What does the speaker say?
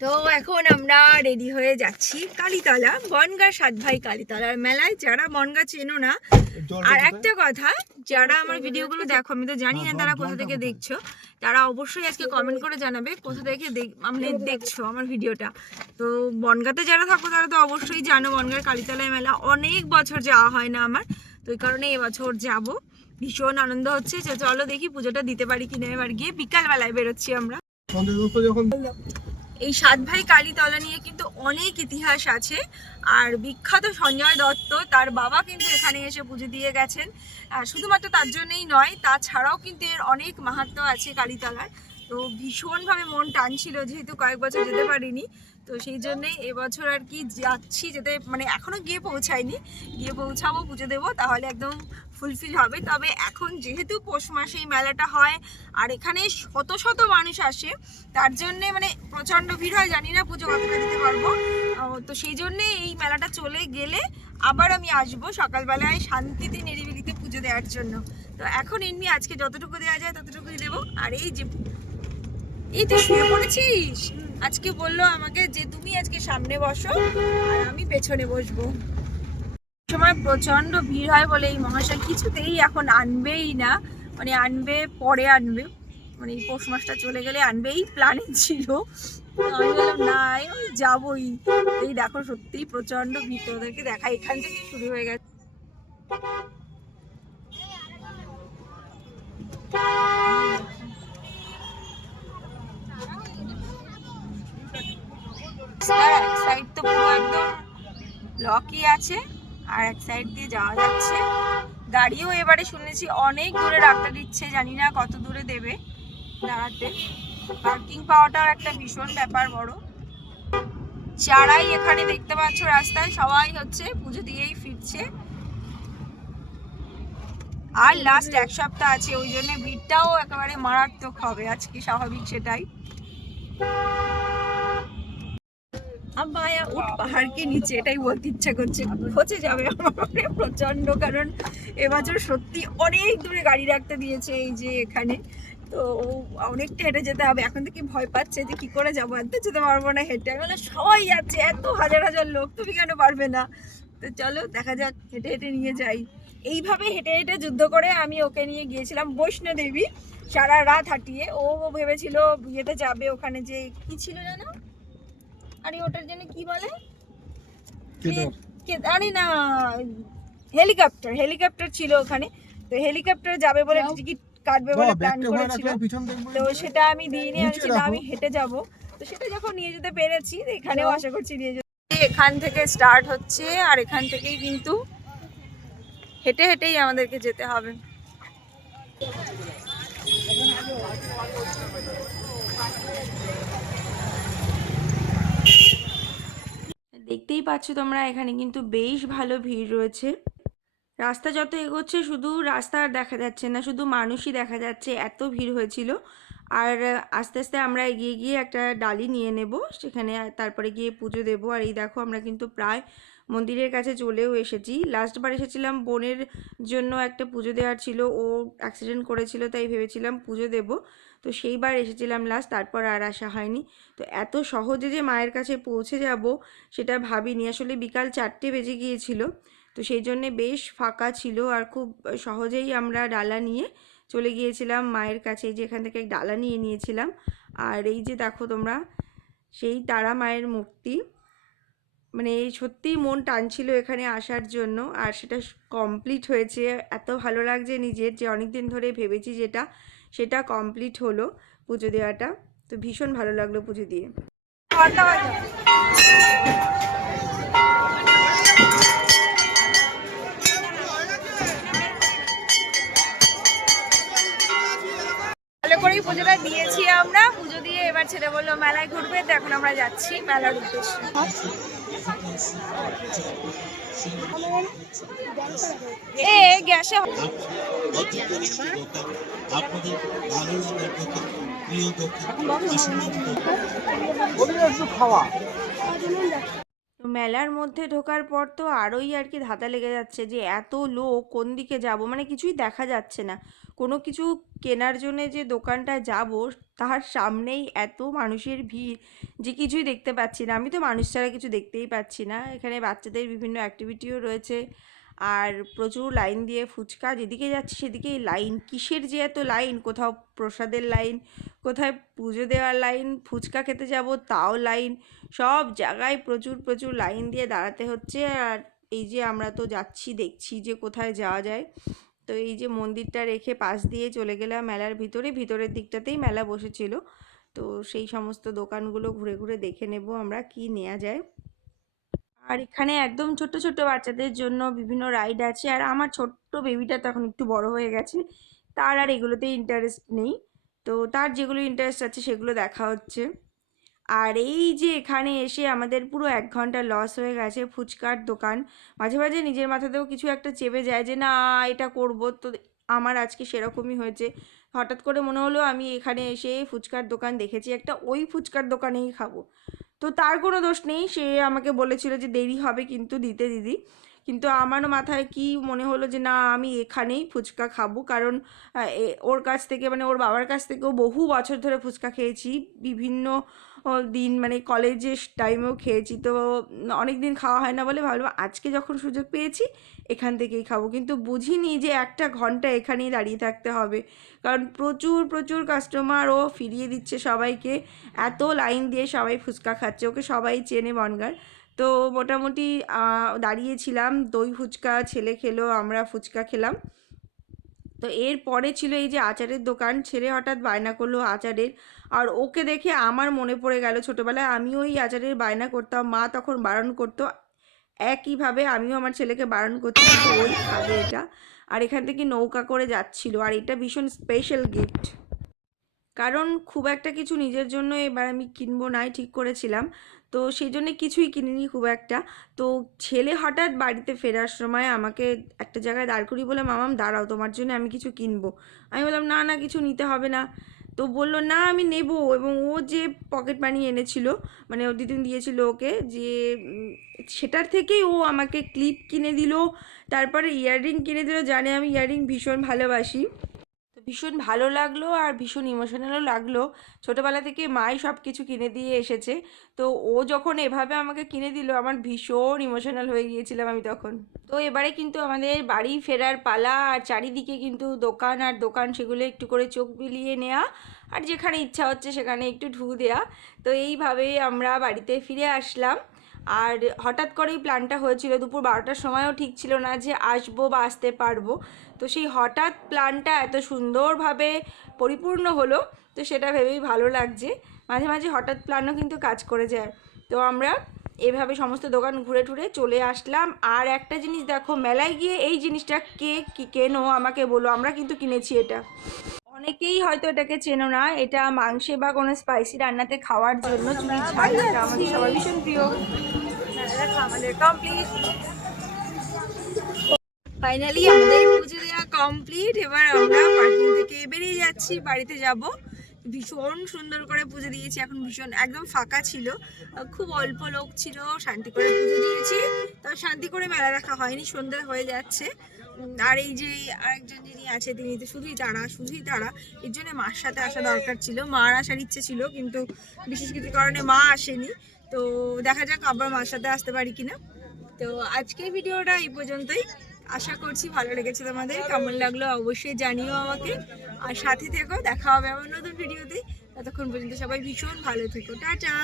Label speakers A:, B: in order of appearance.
A: তো এখন আমরা রেডি হয়ে যাচ্ছি কালীতলা বনগা সাত ভাই কালীতলার মেলায়। যারা বনগা চেনো না আর একটা কথা যারা আমার ভিডিওগুলো দেখো আমি তো জানি না তারা কোথা থেকে দেখছ। তারা অবশ্যই আজকে কমেন্ট করে জানাবে কোথা থেকে দেখ- মানে দেখছ আমার ভিডিওটা। তো বনগাতে যারা থাকো তারা তো অবশ্যই জানো বনগার কালীতলায় মেলা অনেক বছর যাওয়া হয় না আমার। তো এই কারণে এবছর যাব। ভীষণ আনন্দ হচ্ছে যে চলো দেখি পুজোটা দিতে পারি কিনা এবার গিয়ে। বিকালবেলায় বেরোচ্ছি আমরা। এই সাত ভাই কালীতলা নিয়ে কিন্তু অনেক ইতিহাস আছে। আর বিখ্যাত সঞ্জয় দত্ত তার বাবা কিন্তু এখানে এসে পুজো দিয়ে গেছেন। শুধুমাত্র তার জন্যই নয়, তাছাড়াও কিন্তু এর অনেক মাহাত্ম আছে কালীতলার। তো ভীষণভাবে মন টানছিল, যেহেতু কয়েক বছর যেতে পারিনি। তো সেই জন্যে এবছর আর কি যাচ্ছি যেতে মানে এখনও গিয়ে পৌঁছায়নি গিয়ে পৌঁছাবো, পুজো দেবো, তাহলে একদম ফুলফিল হবে। তবে এখন যেহেতু পৌষ মাসে এই মেলাটা হয়, আর এখানে শত শত মানুষ আসে, তার জন্যে মানে প্রচণ্ড ভিড় হয়, জানি না পুজো কতটা দিতে পারব। তো সেই জন্যে এই মেলাটা চলে গেলে আবার আমি আসব সকালবেলায় শান্তিতে, নিরিবিলিতে পুজো দেওয়ার জন্য। তো এখন এমনি আজকে যতটুকু দেওয়া যায় ততটুকুই দেবো। আর এই যে, এই তুই শুয়ে পড়েছিস? আজকে বলল আমাকে যে, তুমি আজকে সামনে বসো আর আমি পেছনে বসবো। সময় প্রচণ্ড ভিড় হয় বলে এই মহাশয় কিছুতেই এখন আনবেই না। মানে আনবে, পরে আনবে। মানে এই পৌষ মাসটা চলে গেলে আনবে এই প্ল্যানিং ছিল। আমি বললাম, না যাবই। এই দেখো সত্যিই প্রচণ্ড ভিড়। তোদেরকে দেখা, এখান থেকে শুরু হয়ে গেছে এক সাইড তো পুরো একদম লকই আছে, আর এক সাইড দিয়ে যাওয়া যাচ্ছে। গাড়িও এবারে শুনেছি অনেক দূরে রাখতে দিচ্ছে, জানি না কত দূরে দেবে দাঁড়াতে। পার্কিং পাওয়াটাও একটা ভীষণ ব্যাপার বড়। যারাই এখানে দেখতে পাচ্ছ রাস্তায়, সবাই হচ্ছে পুজো দিয়েই ফিরছে। আর লাস্ট এক সপ্তাহ আছে, ওই জন্য ভিড়টাও একেবারে মারাত্মক হবে, আজকে স্বাভাবিক সেটাই। আমায়া উঠ পাহাড়কে নিচে এটাই বলতে ইচ্ছা করছে। খচে যাবে আমার প্রচণ্ড কারণ এবছর সত্যি অনেক দূরে গাড়ি রাখতে দিয়েছে এই যে এখানে। তো অনেকটা হেঁটে যেতে হবে। এখন থেকে ভয় পাচ্ছে যে কি করে যাব? এত যেতে পারব না হেঁটে। বললাম, সবাই যাচ্ছে এত হাজার হাজার লোক তুমি কেন পারবে না? তো চলো দেখা যাক হেঁটে হেঁটে নিয়ে যাই। এইভাবে হেঁটে হেঁটে যুদ্ধ করে আমি ওকে নিয়ে গিয়েছিলাম বৈষ্ণোদেবী সারা রাত হাঁটিয়ে। ও ভেবেছিল ইয়েতে যাবে ওখানে যে কি ছিল জানো আরে ওটার জন্য কি বলে? আরে না হেলিকপ্টার হেলিকপ্টার ছিল ওখানে। তো হেলিকপ্টারে যাবে বলে টিকিট কাটবে বলে প্ল্যান করেছিল। তো সেটা আমি দিইনি আমি সেটা আমি হেঁটে যাব। তো সেটা যখন নিয়ে যেতে পেরেছি এখানেও আশা করছি নিয়ে যেতে এখান থেকে স্টার্ট হচ্ছে আর এখান থেকেই কিন্তু হেঁটে হেঁটেই আমাদেরকে যেতে হবে। দেখতেই পাচ্ছ তোমরা, এখানে কিন্তু বেশ ভালো ভিড় রয়েছে। রাস্তা যত এগোচ্ছে শুধু রাস্তা আর দেখা যাচ্ছে না, শুধু মানুষই দেখা যাচ্ছে, এত ভিড় হয়েছিল। আর আস্তে আস্তে আমরা এগিয়ে গিয়ে একটা ডালি নিয়ে নেব, সেখানে তারপরে গিয়ে পুজো দেবো। আর এই দেখো আমরা কিন্তু প্রায় মন্দিরের কাছে চলেও এসেছি। লাস্টবার এসেছিলাম বোনের জন্য একটা পুজো দেওয়ার ছিল, ও অ্যাক্সিডেন্ট করেছিল, তাই ভেবেছিলাম পুজো দেব। তো সেইবার এসেছিলাম লাস্ট তারপর আর আসা হয়নি। তো এত সহজে যে মায়ের কাছে পৌঁছে যাব সেটা ভাবিনি। আসলে বিকাল চারটে বেজে গিয়েছিল, তো সেই জন্যে বেশ ফাঁকা ছিল আর খুব সহজেই আমরা ডালা নিয়ে চলে গিয়েছিলাম মায়ের কাছে। যে এখান থেকে ডালা নিয়ে নিয়েছিলাম। আর এই যে দেখো তোমরা, সেই তারা মায়ের মূর্তি। মানে সত্যিই মন টানছিল এখানে আসার জন্য। আর সেটা কমপ্লিট হয়েছে। এত ভালো লাগছে নিজের যে অনেক দিন ধরে ভেবেছি যেটা, সেটা কমপ্লিট হলো পুজো দেওয়াটা। তো ভীষণ ভালো লাগল পুজো দিয়ে। পুজোটা দিয়েছি আমরা। পুজো দিয়ে এবার ছেলে বলল, মেলায় ঘুরবে? তো এখন আমরা যাচ্ছি মেলার উদ্দেশ্যে। মেলার মধ্যে ঢোকার পর তো আরোই আর কি ধাঁধা লেগে যাচ্ছে যে এত লোক কোন দিকে যাব? মানে কিছুই দেখা যাচ্ছে না। কোনো কিছু কেনার জন্য যে দোকানটা যাব, তার সামনেই এত মানুষের ভিড় যে কিছুই দেখতে পাচ্ছি না। আমি তো মানুষ ছাড়া কিছু দেখতেই পাচ্ছি না। এখানে বাচ্চাদের বিভিন্ন অ্যাক্টিভিটিও রয়েছে। আর প্রচুর লাইন দিয়ে ফুচকা, যেদিকে যাচ্ছি সেদিকেই লাইন কিসের যে এত লাইন কোথাও প্রসাদের লাইন কোথায় পুজো দেওয়ার লাইন ফুচকা খেতে যাব তাও লাইন সব জায়গায় প্রচুর প্রচুর লাইন দিয়ে দাঁড়াতে হচ্ছে। আর এই যে আমরা তো যাচ্ছি, দেখছি যে কোথায় যাওয়া যায়। তো এই যে মন্দিরটা রেখে পাশ দিয়ে চলে গেলাম মেলার ভিতরে, ভিতরের দিকটাতেই মেলা বসেছিল। তো সেই সমস্ত দোকানগুলো ঘুরে ঘুরে দেখে নেব আমরা কি নেওয়া যায়। আর এখানে একদম ছোট্ট ছোট্ট বাচ্চাদের জন্য বিভিন্ন রাইড আছে। আর আমার ছোট্ট বেবিটা তো এখন একটু বড় হয়ে গেছে। তার আর এগুলোতে ইন্টারেস্ট নেই। তো তার যেগুলো ইন্টারেস্ট আছে সেগুলো দেখা হচ্ছে। আর এই যে এখানে এসে আমাদের পুরো এক ঘণ্টা লস হয়ে গেছে, ফুচকার দোকান। মাঝে মাঝে নিজের মাথাতেও কিছু একটা চেপে যায় যে, না, এটা করব। তো আমার আজকে সেরকমই হয়েছে। হঠাৎ করে মনে হলো আমি এখানে এসে ফুচকার দোকান দেখেছি, একটা ওই ফুচকার দোকানেই খাব। তো তার কোনো দোষ নেই, সে আমাকে বলেছিল যে, দেরি হবে কিন্তু দিতে দিদি। কিন্তু আমারও মাথায় কি মনে হলো যে, না, আমি এখানেই ফুচকা খাব। কারণ ওর কাছ থেকে মানে ওর বাবার কাছ থেকেও বহু বছর ধরে ফুচকা খেয়েছি। বিভিন্ন দিন মানে কলেজের টাইমেও খেয়েছি। তো অনেক দিন খাওয়া হয় না বলে ভাবলাম, আজকে যখন সুযোগ পেয়েছি, এখান থেকেই খাব। কিন্তু বুঝিনি যে একটা ঘণ্টা এখানেই দাঁড়িয়ে থাকতে হবে। কারণ প্রচুর প্রচুর কাস্টমার ও ফিরিয়ে দিচ্ছে সবাইকে। এত লাইন দিয়ে সবাই ফুচকা খাচ্ছে। ওকে সবাই চেনে বনগার। তো মোটামুটি দাঁড়িয়েছিলাম, দই ফুচকা, ছেলে খেলো, আমরা ফুচকা খেলাম। তো এর পরে ছিল এই যে আচারের দোকান, ছেলে হঠাৎ বায়না করল আচারের। আর ওকে দেখে আমার মনে পড়ে গেল ছোটোবেলায় আমিও এই আচারের বায়না করতাম, মা তখন বারণ করতো, একইভাবে আমিও আমার ছেলেকে বারণ করছি ওই খাবে এটা। আর এখান থেকে নৌকা করে যাচ্ছিল, আর এটা ভীষণ স্পেশাল গিফট কারণ খুব একটা কিছু নিজের জন্য এবার আমি কিনবো নাই, ঠিক করেছিলাম। তো সেই জন্য কিছুই কিনিনি খুব একটা। তো ছেলে হঠাৎ বাড়িতে ফেরার সময় আমাকে একটা জায়গায় দাঁড় করিয়ে বলে মামাম, দাঁড়াও, তোমার জন্য আমি কিছু কিনবো। আমি বললাম, না না, কিছু নিতে হবে না। তো বলল, না, আমি নেব। এবং ও যে পকেট মানি এনেছিল মানে ও দিদিন দিয়েছিল ওকে, যে সেটার থেকেই ও আমাকে ক্লিপ কিনে দিল, তারপরে ইয়াররিং কিনে দিল, জানে আমি ইয়াররিং ভীষণ ভালোবাসি। ভীষণ ভালো লাগল আর ভীষণ ইমোশনালও লাগল। ছোটোবেলা থেকে মাই সব কিছু কিনে দিয়ে এসেছে। তো ও যখন এভাবে আমাকে কিনে দিল, আমার ভীষণ ইমোশনাল হয়ে গিয়েছিলাম আমি তখন। তো এবারে কিন্তু আমাদের বাড়ি ফেরার পালা আর চারিদিকে কিন্তু দোকান আর দোকান, সেগুলো একটু করে চোখ বিলিয়ে নেওয়া আর যেখানে ইচ্ছা হচ্ছে সেখানে একটু ঢু দেওয়া তো এইভাবেই আমরা বাড়িতে ফিরে আসলাম। আর হঠাৎ করেই প্ল্যানটা হয়েছিল, দুপুর বারোটার সময়ও ঠিক ছিল না যে আসব বা আসতে পারব। তো সেই হঠাৎ প্ল্যানটা এত সুন্দরভাবে পরিপূর্ণ হলো, তো সেটা ভেবেই ভালো লাগছে। মাঝে মাঝে হঠাৎ প্ল্যানও কিন্তু কাজ করে যায়। তো আমরা এভাবে সমস্ত দোকান ঘুরে টুরে চলে আসলাম। আর একটা জিনিস দেখো, মেলায় গিয়ে এই জিনিসটা কে কি কেনো আমাকে বলো, আমরা কিন্তু কিনেছি এটা। অনেকেই হয়তো এটাকে চেনো না। এটা মাংসে বা কোনো স্পাইসি রান্নাতে খাওয়ার জন্য আমাদের ভীষণ প্রিয়।
B: ফাইনালি আমাদের পুজো দেওয়া কমপ্লিট এবার আমরা পার্কিং থেকে বেরিয়ে যাচ্ছি, বাড়িতে যাব। ভীষণ সুন্দর করে পুজো দিয়েছি। এখন ভীষণ একদম ফাঁকা ছিল। খুব অল্প লোক ছিল, শান্তি করে পুজো দিয়েছি। তবে শান্তি করে মেলা দেখা হয়নি, সন্ধ্যা হয়ে যাচ্ছে। আর এই যে আরেকজন যিনি আছে, তিনি তো শুধুই তারা শুধুই তারা। এর জন্য মার সাথে আসা দরকার ছিল, মার আসার ইচ্ছে ছিল, কিন্তু বিশেষ কিছু কারণে মা আসেনি। তো দেখা যাক আবার মার সাথে আসতে পারি কিনা। তো আজকের ভিডিওটা এই পর্যন্তই। আশা করছি ভালো লেগেছে তোমাদের, কেমন লাগল অবশ্যই জানিও আমাকে। আর সাথে থেকো, দেখা হবে আবার নতুন ভিডিওতে। ততক্ষণ পর্যন্ত সবাই ভীষণ ভালো থেকো। টাটা!